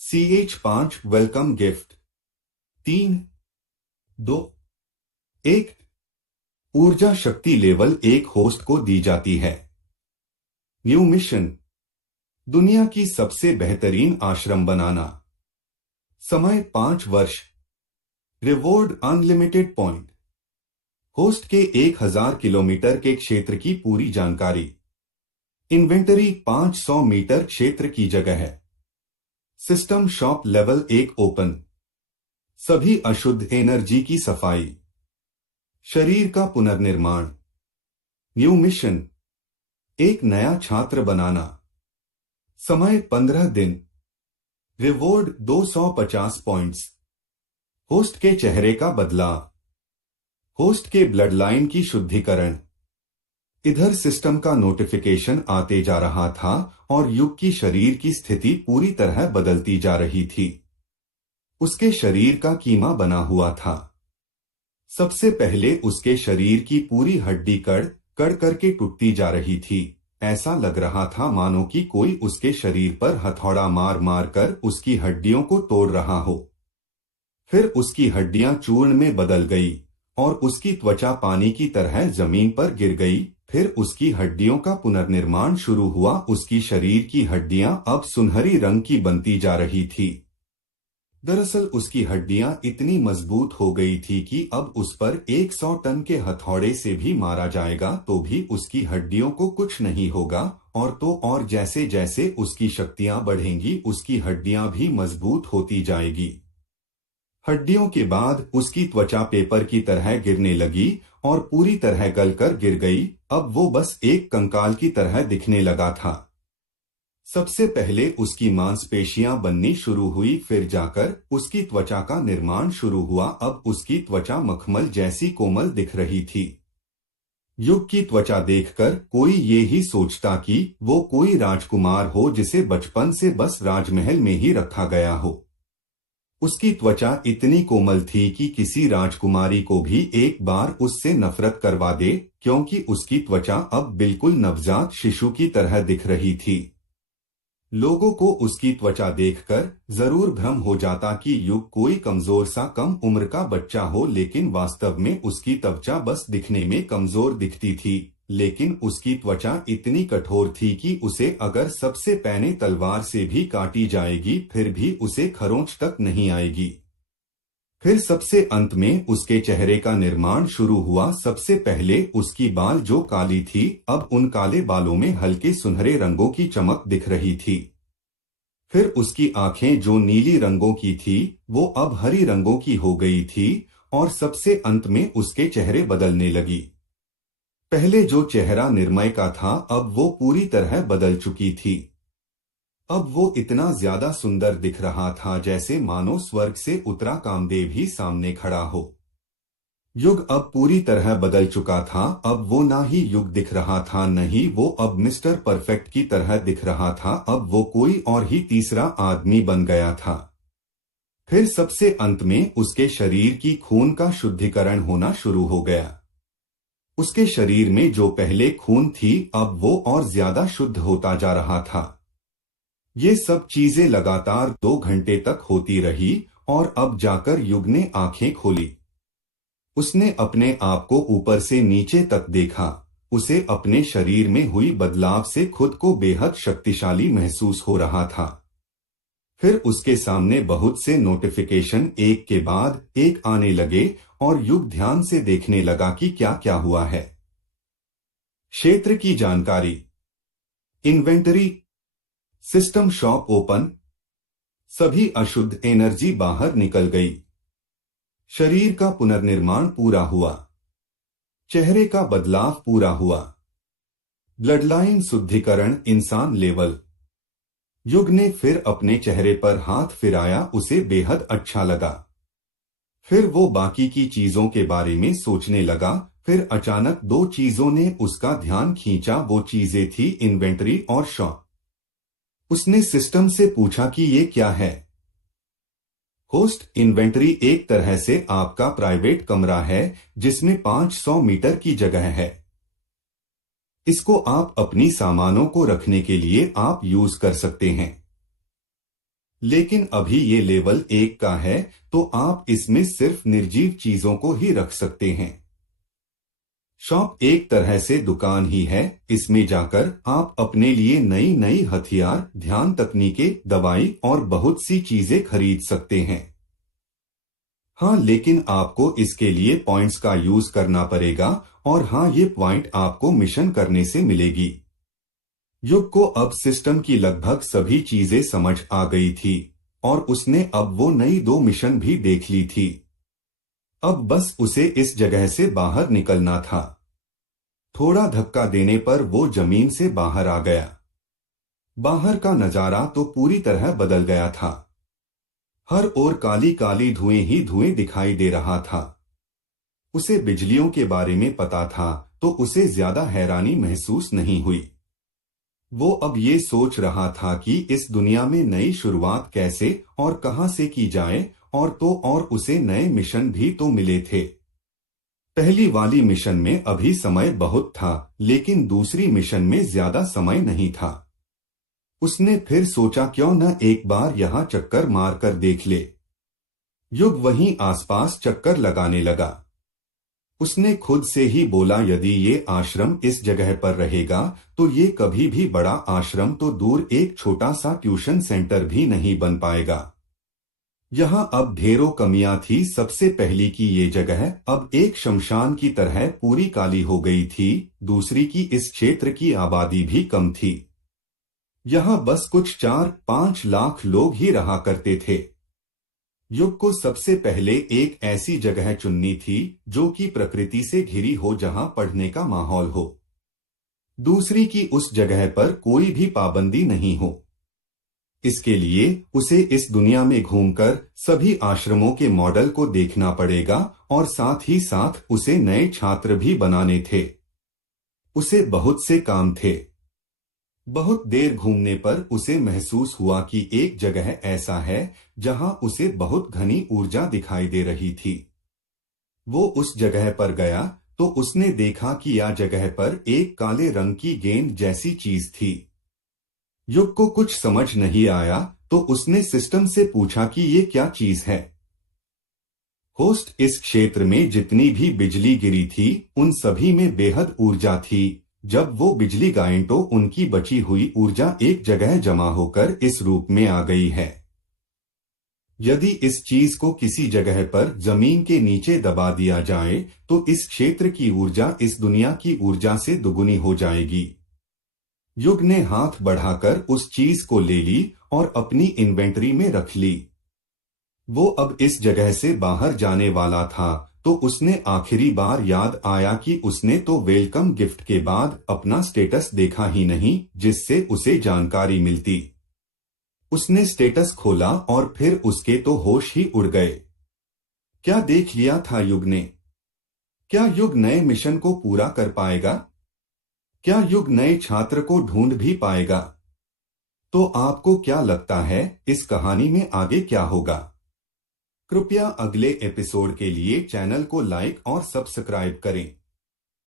CH5 welcome gift 3, 2, 1। ऊर्जा शक्ति level 1 host को दी जाती है। न्यू मिशन, दुनिया की सबसे बेहतरीन आश्रम बनाना। समय 5 वर्ष। Reward unlimited point. होस्ट के 1000 किलोमीटर के क्षेत्र की पूरी जानकारी। इन्वेंटरी 500 मीटर क्षेत्र की जगह है। System shop level 1 open. सभी अशुद्ध एनर्जी की सफाई। शरीर का पुनर्निर्माण। न्यू मिशन, एक नया छात्र बनाना। समय 15 दिन। Reward 250 points. होस्ट के चेहरे का बदलाव। होस्ट के ब्लड लाइन की शुद्धिकरण। इधर सिस्टम का नोटिफिकेशन आते जा रहा था और युग की शरीर की स्थिति पूरी तरह बदलती जा रही थी। उसके शरीर का कीमा बना हुआ था। सबसे पहले उसके शरीर की पूरी हड्डी कड़ कड़ करके टूटती जा रही थी। ऐसा लग रहा था मानो कि कोई उसके शरीर पर हथौड़ा मार मार कर उसकी हड्डियों को तोड़ रहा हो। फिर उसकी हड्डियां चूर्ण में बदल गई और उसकी त्वचा पानी की तरह जमीन पर गिर गई। फिर उसकी हड्डियों का पुनर्निर्माण शुरू हुआ। उसकी शरीर की हड्डियां अब सुनहरी रंग की बनती जा रही थी। दरअसल उसकी हड्डियां इतनी मजबूत हो गई थी कि अब उस पर 100 टन के हथौड़े से भी मारा जाएगा तो भी उसकी हड्डियों को कुछ नहीं होगा। और तो और जैसे जैसे उसकी शक्तियां बढ़ेंगी उसकी हड्डियां भी मजबूत होती जाएगी। हड्डियों के बाद उसकी त्वचा पेपर की तरह गिरने लगी और पूरी तरह गलकर गिर गई। अब वो बस एक कंकाल की तरह दिखने लगा था। सबसे पहले उसकी मांसपेशियां बननी शुरू हुई, फिर जाकर उसकी त्वचा का निर्माण शुरू हुआ। अब उसकी त्वचा मखमल जैसी कोमल दिख रही थी। युग की त्वचा देखकर कोई ये ही सोचता कि वो कोई राजकुमार हो जिसे बचपन से बस राजमहल में ही रखा गया हो। उसकी त्वचा इतनी कोमल थी कि किसी राजकुमारी को भी एक बार उससे नफरत करवा दे, क्योंकि उसकी त्वचा अब बिल्कुल नवजात शिशु की तरह दिख रही थी। लोगों को उसकी त्वचा देखकर जरूर भ्रम हो जाता कि युग कोई कमजोर सा कम उम्र का बच्चा हो, लेकिन वास्तव में उसकी त्वचा बस दिखने में कमजोर दिखती थी। लेकिन उसकी त्वचा इतनी कठोर थी कि उसे अगर सबसे पैने तलवार से भी काटी जाएगी फिर भी उसे खरोंच तक नहीं आएगी। फिर सबसे अंत में उसके चेहरे का निर्माण शुरू हुआ। सबसे पहले उसकी बाल जो काली थी अब उन काले बालों में हल्के सुनहरे रंगों की चमक दिख रही थी। फिर उसकी आंखें जो नीली रंगों की थी वो अब हरी रंगों की हो गई थी और सबसे अंत में उसके चेहरे बदलने लगी। पहले जो चेहरा निर्मय का था अब वो पूरी तरह बदल चुकी थी। अब वो इतना ज्यादा सुंदर दिख रहा था जैसे मानो स्वर्ग से उतरा कामदेव ही सामने खड़ा हो। युग अब पूरी तरह बदल चुका था। अब वो ना ही युग दिख रहा था न ही वो अब मिस्टर परफेक्ट की तरह दिख रहा था। अब वो कोई और ही तीसरा आदमी बन गया था। फिर सबसे अंत में उसके शरीर की खून का शुद्धिकरण होना शुरू हो गया। उसके शरीर में जो पहले खून थी अब वो और ज्यादा शुद्ध होता जा रहा था। ये सब चीजें लगातार 2 घंटे तक होती रही और अब जाकर युग ने आंखें खोली। उसने अपने आप को ऊपर से नीचे तक देखा। उसे अपने शरीर में हुई बदलाव से खुद को बेहद शक्तिशाली महसूस हो रहा था। फिर उसके सामने बहुत से नोटिफिकेशन एक के बाद एक आने लगे और युग ध्यान से देखने लगा कि क्या क्या हुआ है। क्षेत्र की जानकारी। इन्वेंटरी। System shop open. सभी अशुद्ध एनर्जी बाहर निकल गई। शरीर का पुनर्निर्माण पूरा हुआ। चेहरे का बदलाव पूरा हुआ। ब्लड लाइन शुद्धिकरण इंसान लेवल। युग ने फिर अपने चेहरे पर हाथ फिराया। उसे बेहद अच्छा लगा। फिर वो बाकी की चीजों के बारे में सोचने लगा। फिर अचानक 2 चीजों ने उसका ध्यान खींचा। वो चीजें थी इन्वेंटरी और शॉप। उसने सिस्टम से पूछा कि ये क्या है। होस्ट, इन्वेंटरी एक तरह से आपका प्राइवेट कमरा है जिसमें 500 मीटर की जगह है। इसको आप अपनी सामानों को रखने के लिए आप यूज कर सकते हैं। लेकिन अभी ये लेवल 1 का है, तो आप इसमें सिर्फ निर्जीव चीजों को ही रख सकते हैं। शॉप एक तरह से दुकान ही है, इसमें जाकर आप अपने लिए नई नई हथियार, ध्यान तकनीकें, दवाई और बहुत सी चीजें खरीद सकते हैं। हाँ, लेकिन आपको इसके लिए पॉइंट्स का यूज करना पड़ेगा, और हाँ, ये पॉइंट आपको मिशन करने से मिलेगी। युग को अब सिस्टम की लगभग सभी चीजें समझ आ गई थी, और उसने अब वो नई 2 मिशन भी देख ली थी। अब बस उसे इस जगह से बाहर निकलना था। थोड़ा धक्का देने पर वो जमीन से बाहर आ गया। बाहर का नजारा तो पूरी तरह बदल गया था। हर ओर काली काली धुएं ही धुएं दिखाई दे रहा था। उसे बिजलियों के बारे में पता था, तो उसे ज्यादा हैरानी महसूस नहीं हुई। वो अब ये सोच रहा था कि इस दुनिया में नई शुरुआत कैसे और कहां से की जाए, और उसे नए मिशन भी तो मिले थे। पहली वाली मिशन में अभी समय बहुत था, लेकिन दूसरी मिशन में ज्यादा समय नहीं था। उसने फिर सोचा क्यों न एक बार यहाँ चक्कर मारकर देख ले। युग वहीं आसपास चक्कर लगाने लगा। उसने खुद से ही बोला, यदि ये आश्रम इस जगह पर रहेगा तो ये कभी भी बड़ा आश्रम तो दूर, एक छोटा सा ट्यूशन सेंटर भी नहीं बन पाएगा। यहाँ अब ढेरों कमियां थी। सबसे पहली की ये जगह अब एक शमशान की तरह पूरी काली हो गई थी। दूसरी की इस क्षेत्र की आबादी भी कम थी। यहाँ बस कुछ 4-5 लाख लोग ही रहा करते थे। युग को सबसे पहले एक ऐसी जगह चुननी थी जो कि प्रकृति से घिरी हो, जहां पढ़ने का माहौल हो। दूसरी की उस जगह पर कोई भी पाबंदी नहीं हो। इसके लिए उसे इस दुनिया में घूमकर सभी आश्रमों के मॉडल को देखना पड़ेगा, और साथ ही साथ उसे नए छात्र भी बनाने थे। उसे बहुत से काम थे। बहुत देर घूमने पर उसे महसूस हुआ कि एक जगह ऐसा है जहां उसे बहुत घनी ऊर्जा दिखाई दे रही थी। वो उस जगह पर गया तो उसने देखा कि यह जगह पर एक काले रंग की गेंद जैसी चीज थी। युग को कुछ समझ नहीं आया, तो उसने सिस्टम से पूछा कि ये क्या चीज है। होस्ट, इस क्षेत्र में जितनी भी बिजली गिरी थी उन सभी में बेहद ऊर्जा थी। जब वो बिजली गायें तो उनकी बची हुई ऊर्जा एक जगह जमा होकर इस रूप में आ गई है। यदि इस चीज को किसी जगह पर जमीन के नीचे दबा दिया जाए तो इस क्षेत्र की ऊर्जा इस दुनिया की ऊर्जा से दुगुनी हो जाएगी। युग ने हाथ बढ़ाकर उस चीज को ले ली और अपनी इन्वेंटरी में रख ली। वो अब इस जगह से बाहर जाने वाला था, तो उसने आखिरी बार याद आया कि उसने तो वेलकम गिफ्ट के बाद अपना स्टेटस देखा ही नहीं, जिससे उसे जानकारी मिलती। उसने स्टेटस खोला और फिर उसके तो होश ही उड़ गए। क्या देख लिया था युग ने? क्या युग नए मिशन को पूरा कर पाएगा? क्या युग नए छात्र को ढूंढ भी पाएगा? तो आपको क्या लगता है, इस कहानी में आगे क्या होगा? कृपया अगले एपिसोड के लिए चैनल को लाइक और सब्सक्राइब करें।